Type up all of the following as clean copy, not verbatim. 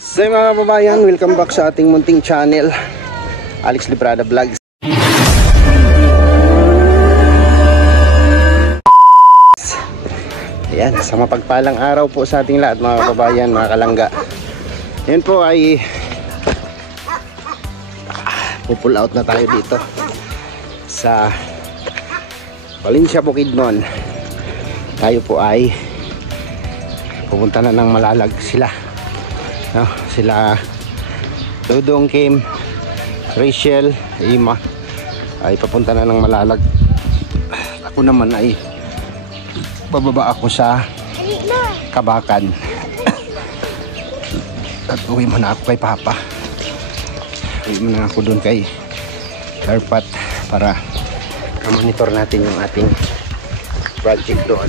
So mga kababayan, welcome back sa ating munting channel, Alex Librada Vlogs. Ayan, sa mapagpalang araw po sa ating lahat mga kababayan, mga kalangga. Yan po ay pull out na tayo dito sa Valencia, Bukidnon. Tayo po ay pupunta na ng Malalag sila, no? Sila Dudong, Kim, Rachel, Ima ay papunta na ng Malalag. Ako naman ay bababa ako sa Kabakan at uwi muna ako kay Papa. Uwi muna ako doon kay Carpat para monitor natin yung ating project doon.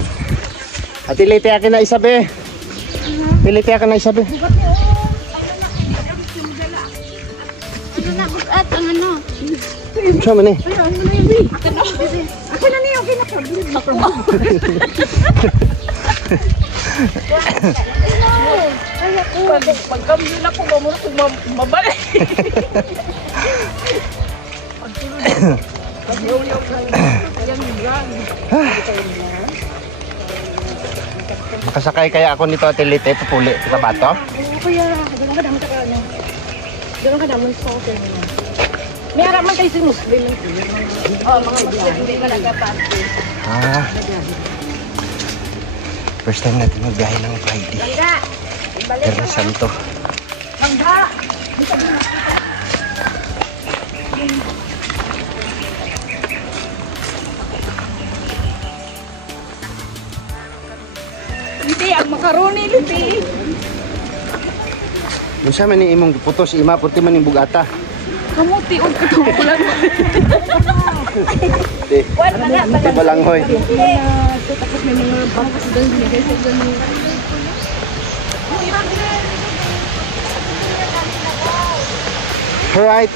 At ilite akin na isabi. Ilite akin na isabi. Sama ni. Ako na niyo kinakabili. Pagkamili na po mabalik. Makasakay kaya ako nito Ate Lite, pupuli sa bato? Oo kuya, doon ka naman sa ano. Doon ka naman sa hotel mo. May araman kayo si Muslim. Oo, mga Muslim hindi ka nagkapati. Ah. First time natin magbiyahe ng Friday. Langga! Pero Santo. Langga! Hindi, ang makaroni, Lupi. Yung sa man ni imong putos, ima, purti man yung bugata. Kamuti, huwag ka tumukulan mo. Hindi balanghoy. Tapos may mga bangkas doon niya. Kasi doon Alright.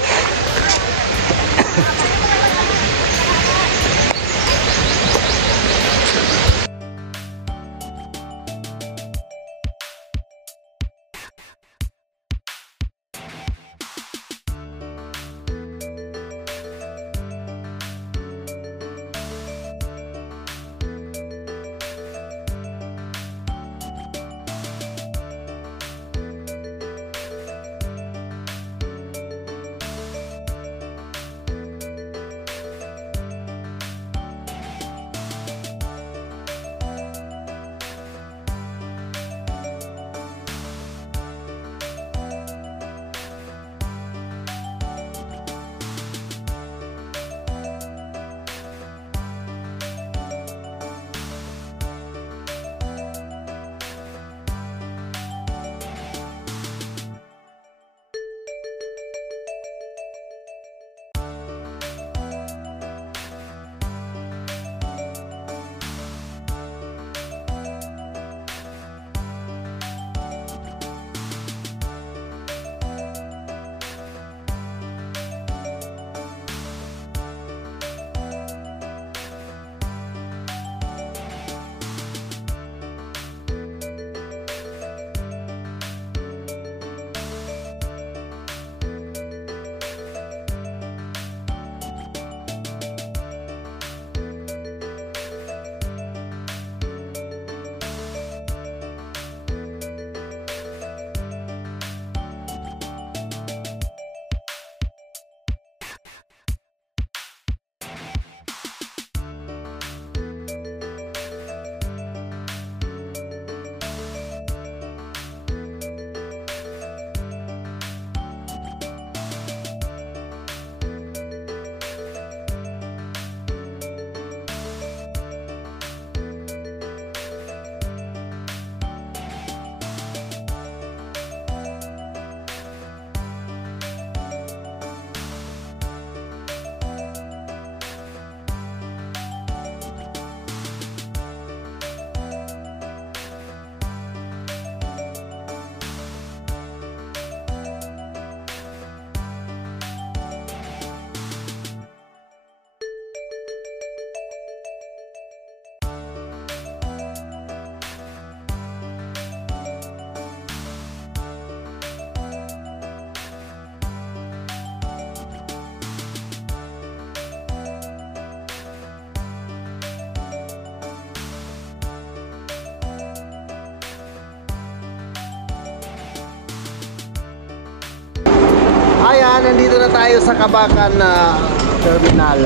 Ayan, nandito na tayo sa Kabakan na terminal.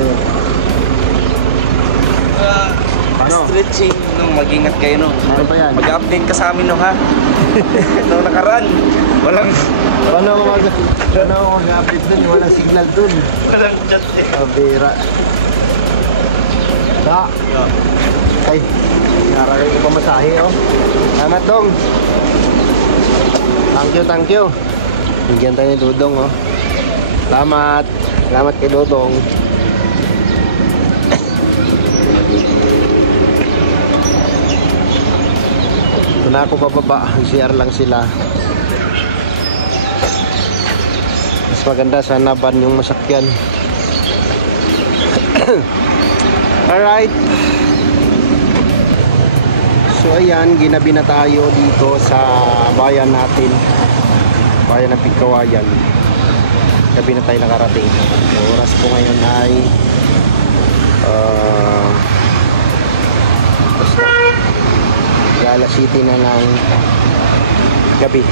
Ano? Stretching, no, mag-ingat kayo, no. Ano pa yan? Mag-update ka sa amin, no, ha? Nung nakaraan, walang mag-update dun? Walang signal dun. walang chat eh. Kabira. Ay, nakaragay ko pa masahe, oh. Salamat, Dong. Thank you. Bigyan tayo ni Dudong, oh. Salamat kay Dudong. Ito na ako bababa. CR lang sila. Mas maganda sana ban yung masakyan. Alright. So ayan, ginabi na tayo dito sa bayan natin. Bayan ng Pigkawayan. Gabi na tayo nakarating. So, oras po ngayon ay alas 7 na ng gabi.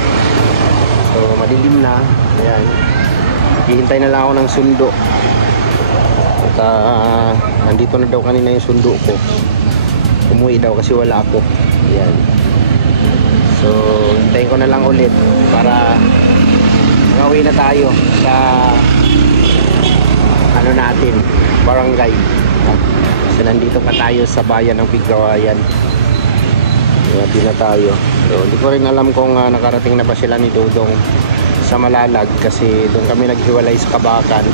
So madilim na. Ayan. Hihintay na lang ako ng sundo. At nandito na daw kanina yung sundo ko. Umuwi daw kasi wala ako. Ayan. So hintayin ko na lang ulit para makauwi na tayo sa ano natin, barangay. So nandito pa tayo sa bayan ng Pigkawayan. Hindi na tayo. So hindi ko rin alam kung nakarating na ba sila ni Dudong sa Malalag kasi doon kami naghiwalay sa Kabakan.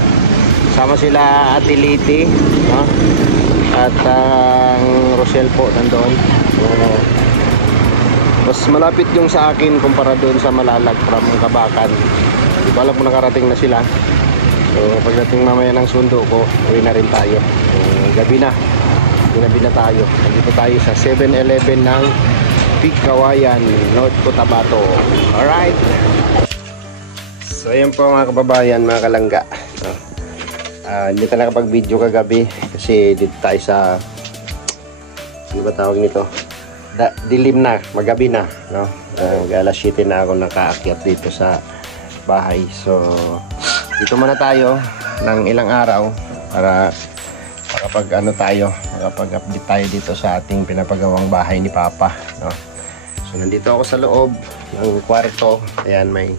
Sama sila Ate Liti, no? At ang Rosel po nandoon. Mas malapit yung sa akin kumpara doon sa Malalag from Kabakan. Di ba alam kung nakarating na sila. So pagdating mamaya ng sundo ko, uwi na rin tayo. Gabi na. Ginabi na tayo. Nandito tayo sa 7-Eleven ng Pigkawayan, North Cotabato. Alright. So ayan po mga kababayan, mga kalangga. Hindi tayo nakapag-video kagabi kasi dito tayo sa ano ba tawag nito? Dilim na, magabi na, no? Alas 7 na ako nakaakyat dito sa bahay. So dito muna tayo ng ilang araw para makapag-update tayo dito sa ating pinapagawang bahay ni Papa, no? So nandito ako sa loob ng kwarto. Ayan, may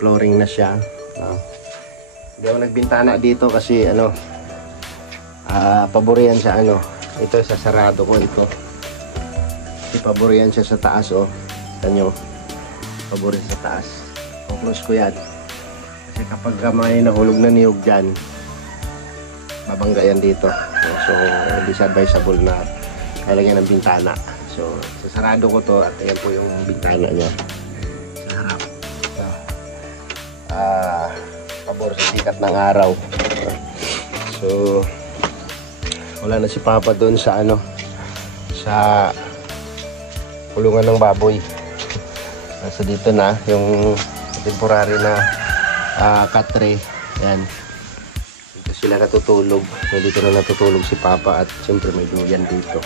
flooring na siya, no? Hindi ako nagbintana dito kasi paborian siya, ito sa sarado ko ito. Paborian siya sa taas, oh. Tanyo, paborian sa taas. Close ko yan. Kasi kapag may nahulog na niyog dyan, babangga yan dito. So, hindi siya advisable na kailangan ng bintana. So, sasarado ko to at ayan po yung bintana niya sa harap. Pabor sa sikat ng araw. So, wala na si Papa doon sa sa kulungan ng baboy. Nasa dito na yung temporary na katre. Ayan. Dito sila natutulog. So, dito na natutulog si Papa at siyempre may duyan dito.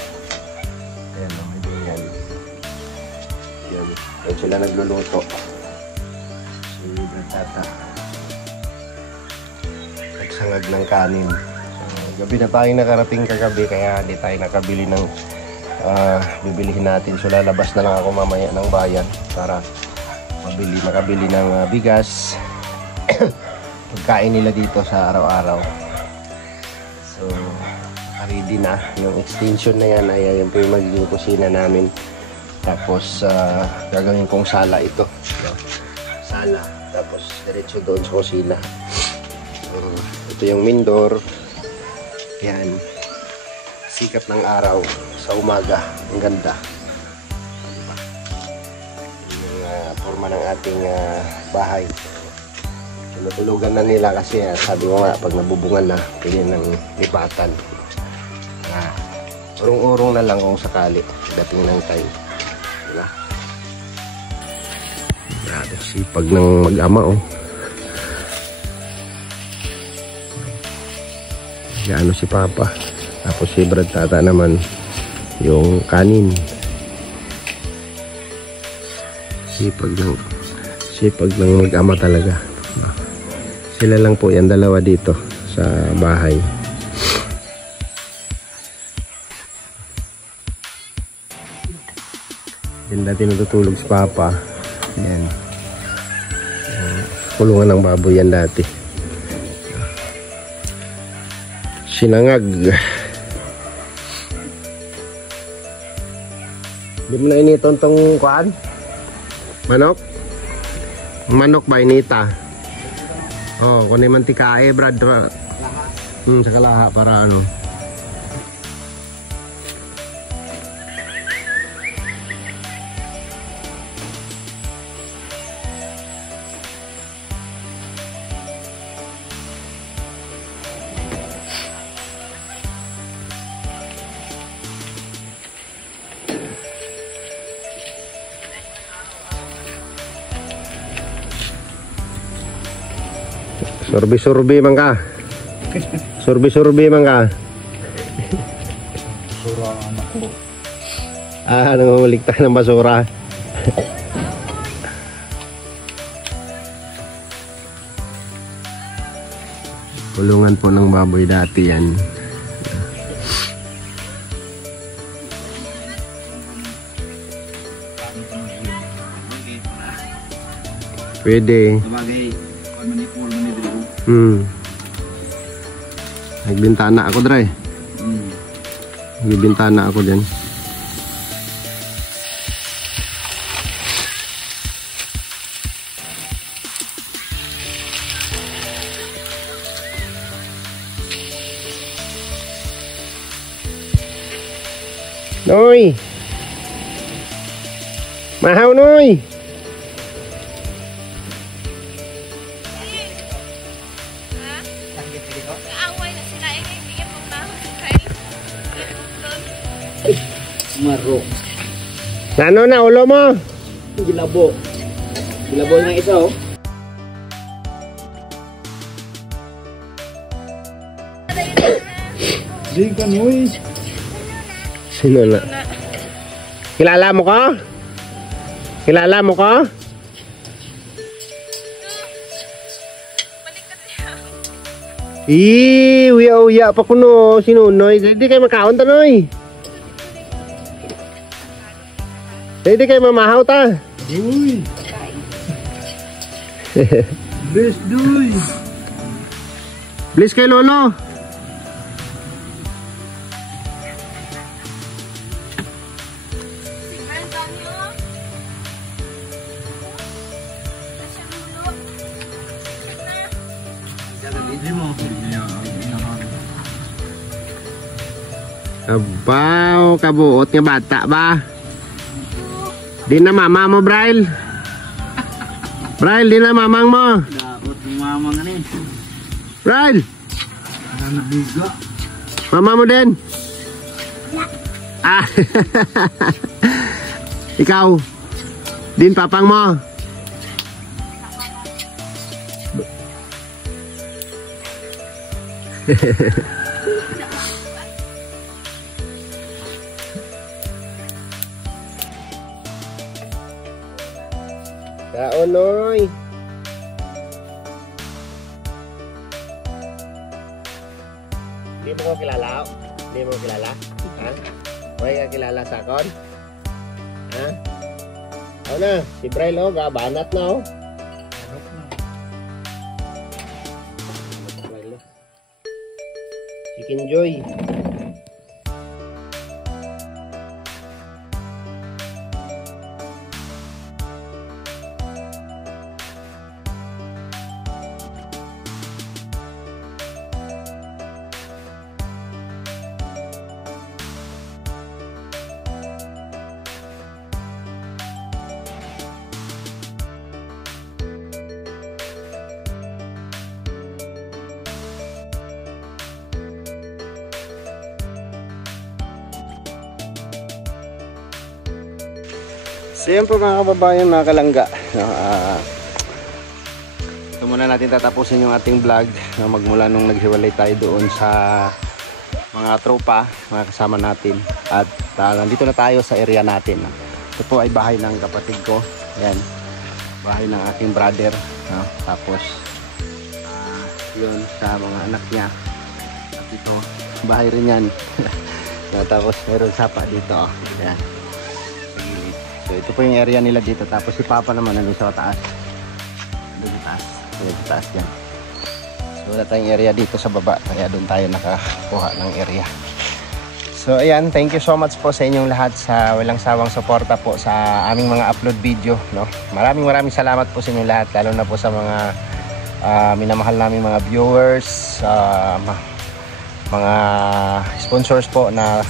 Ayan, may duyan. Ayan. Ayan sila nagluluto. Si Tata. Nagsangag ng kanin. So, gabi na tayong nakarating kagabi kaya hindi tayo nakabili ng bibilihin natin. So lalabas na lang ako mamaya ng bayan para makabili ng bigas. Pagkain nila dito sa araw-araw. So ready na yung extension na yan. Ayan po yung magiging kusina namin. Tapos gagawin kong sala ito. Sala. Tapos diretso doon sa kusina. Ito yung main door. Yan. Sikat ng araw sa umaga. Ang ganda. Diba? Yung forma ng ating bahay. Natulugan na nila kasi sabi ko nga pag nabubungan na pwede ng lipatan. Urong-urong na lang kung sakali dating ng time. Diba? Grabe sipag ng mag-ama, oh. Yan si Papa. Tapos si Brad Tata naman yung kanin. Sipag ng mag-ama talaga. Sila lang po yan, dalawa dito sa bahay. Yan dati natutulog si Papa. Yan. Kulungan ng baboy yan dati. Sinangag. Di mo na initon tong kuan? Manok? Manok ba inita? Oh, kunin mantikae, Brad. Sa kalaha para ano. Surbi-surbi man ka. Surbi-surbi man ka. Basura anak ko. Nangungulikta ng basura. Kulungan po ng baboy dati yan. Pwede. Nagbintana ako dre. Nagbintana ako din. Noy. Mahaw Noy. Maro. Ano na ulo mo? Gilabo. Gilabo ng isa oh. Di ka Noy. Sino na? Kilala mo ko? Kilala mo ko? Uya pa kuno. Sino Noy? Hindi kayo makaon ta Noy. Hindi kayo mamahaw ta. Uy. Bless Doy. Bless kay Lolo. Abaw, kabuot nga bata ba? Di na mama mo, Braille. Braille, di na mamang mo. Daot ng mama nga ni. Braille. Nabiga. Mama mo din. Ah. Ikaw. Din papang mo. Kaon Noy. Di mo ko kilala? Di mo kilala? Ha? Huwag ka kilala sa akon? Ha? Ano na? Si Braille oh, gabanat na oh. Si Kinjoy. Siyempre mga kababayan, mga kalangga, ito muna natin tatapusin yung ating vlog na magmula nung naghiwalay tayo doon sa mga tropa, mga kasama natin. At nandito na tayo sa area natin. Ito po ay bahay ng kapatid ko. Ayan, bahay ng aking brother. Tapos yun sa mga anak niya. At ito, bahay rin yan. Tapos meron sapa dito. Yan. So ito po yung area nila dito. Tapos si Papa naman nandun sa taas. Doon sa taas. Doon sa taas yan. So wala tayong area dito sa baba. Kaya doon tayo nakakuha ng area. So ayan, thank you so much po sa inyong lahat sa walang sawang suporta po sa aming mga upload video, no. Maraming salamat po sa inyong lahat, lalo na po sa mga minamahal naming mga viewers, mga sponsors po na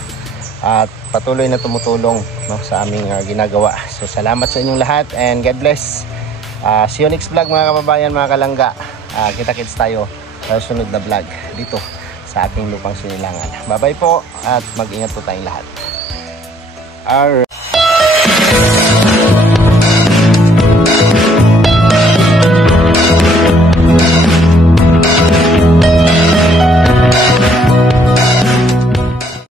at patuloy na tumutulong, no, sa aming ginagawa. So salamat sa inyong lahat and God bless. See you next vlog mga kababayan, mga kalangga. Kita-kits tayo sa sunod na vlog dito sa ating lupang sinilangan. Bye bye po at mag-ingat po tayong lahat. Alright.